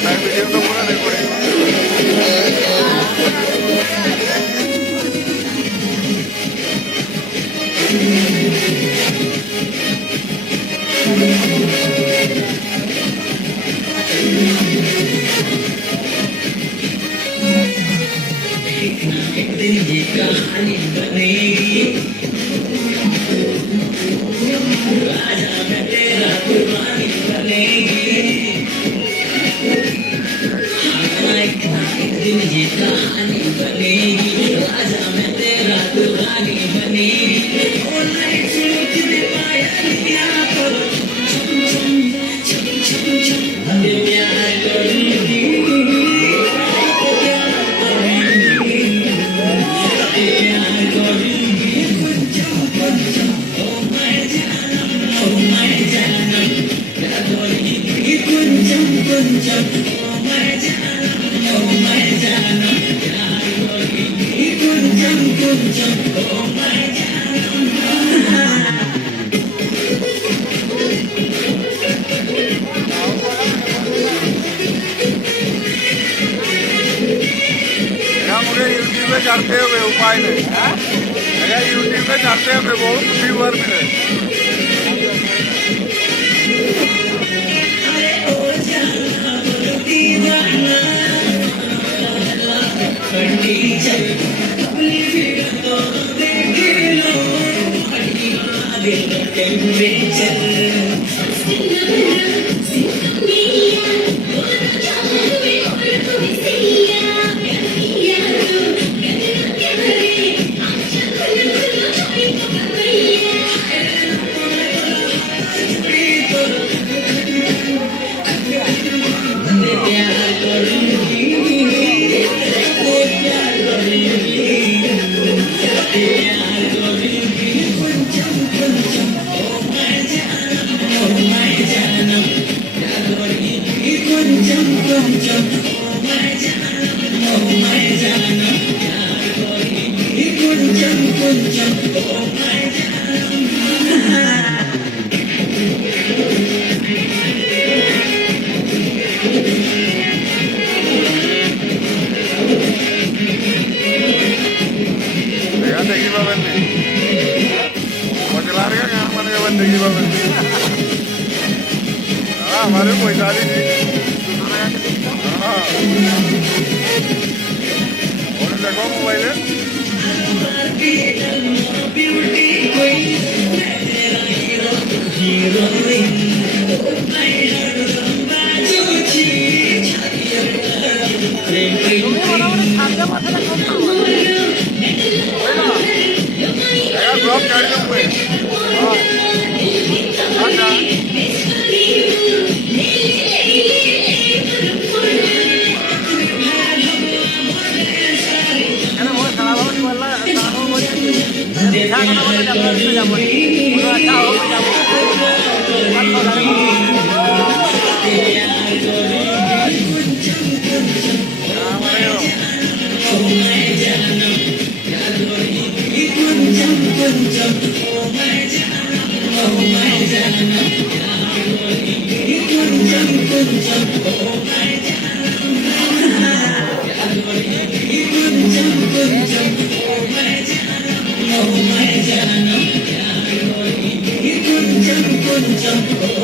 वीडियो तो पूरा देखो एक दिन ये कहानी बनेगी राजा मैं तेरा कुर्बानी बनेगी एक दिन ये कहानी बनेगी राजा मैं तेरा कुर्बानी बनेगी प्यार करूंगी kunjam oh my janam kunjam oh my मुझे यूट्यूब पे चढ़ते हुए उपाय नहीं अगर यूट्यूब पे चढ़ते हुए बहुत व्यूअर मिले हमारे कोई शादी नहीं और देखो मोबाइल ड्रॉप कर दूँ kunjam